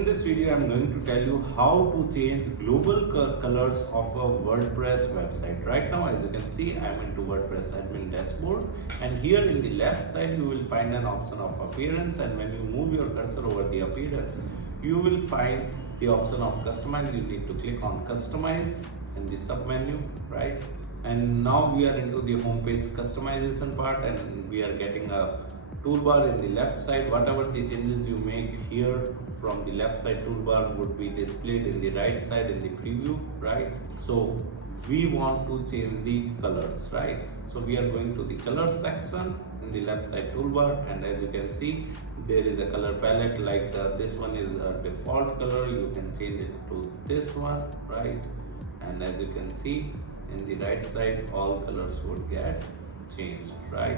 in this video I'm going to tell you how to change global colors of a WordPress website. Right now, as you can see, I'm into WordPress admin dashboard, and here in the left side you will find an option of appearance, and when you move your cursor over the appearance you will find the option of customize. You need to click on customize in the sub menu, right? And now we are into the homepage customization part, and we are getting a toolbar in the left side. Whatever the changes you make here from the left side toolbar would be displayed in the right side in the preview, right? So we want to change the colors, right? So we are going to the color section in the left side toolbar, and as you can see there is a color palette like this one is a default color. You can change it to this one, right? And as you can see in the right side all colors would get changed, right?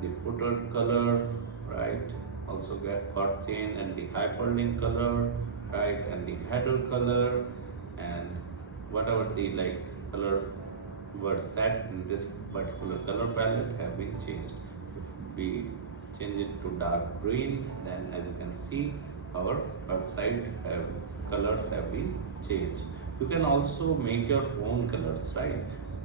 The footer color, right, also got changed, and the hyperlink color, right, and the header color, and whatever the color were set in this particular color palette have been changed. If we change it to dark green, then as you can see our website colors have been changed. You can also make your own colors, right?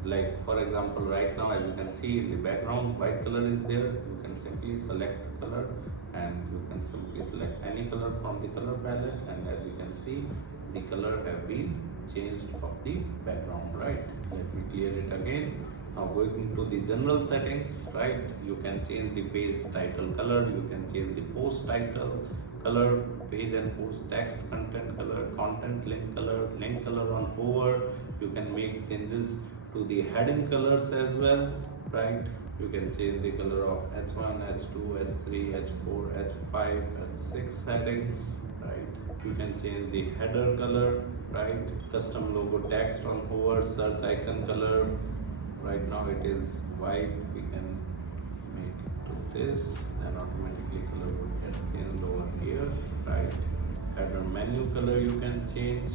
Like for example, right now as you can see in the background white color is there. You can simply select color, and you can simply select any color from the color palette, and as you can see the color have been changed of the background, right? Let me clear it again. Now going to the general settings, right, you can change the page title color, you can change the post title color, page and post text content color, content link color on hover. You can make changes to the heading colors as well, right? You can change the color of H1, H2, H3, H4, H5, H6 headings, right? You can change the header color, right? Custom logo text on hover, search icon color. Right now it is white. We can make it to this, and automatically color would get changed over here, right? Header menu color you can change.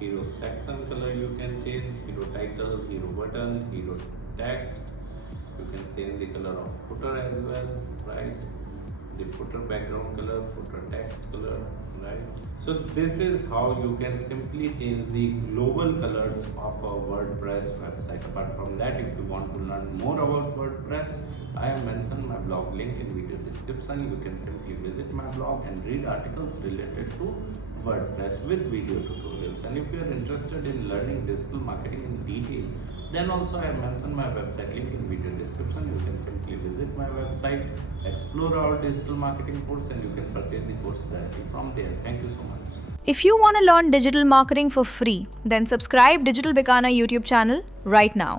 Hero section color you can change, hero title, hero button, hero text. You can change the color of footer as well, right? The footer background color, footer text color, right? So this is how you can simply change the global colors of a WordPress website. Apart from that, if you want to learn more about WordPress, I have mentioned my blog link in video description. You can simply visit my blog and read articles related to WordPress with video tutorials. And if you are interested in learning digital marketing in detail, then also I have mentioned my website link in video description. You can simply visit my website, explore our digital marketing course, and you can purchase the course directly from there. Thank you so much. If you want to learn digital marketing for free, then subscribe Digital Bikana YouTube channel right now.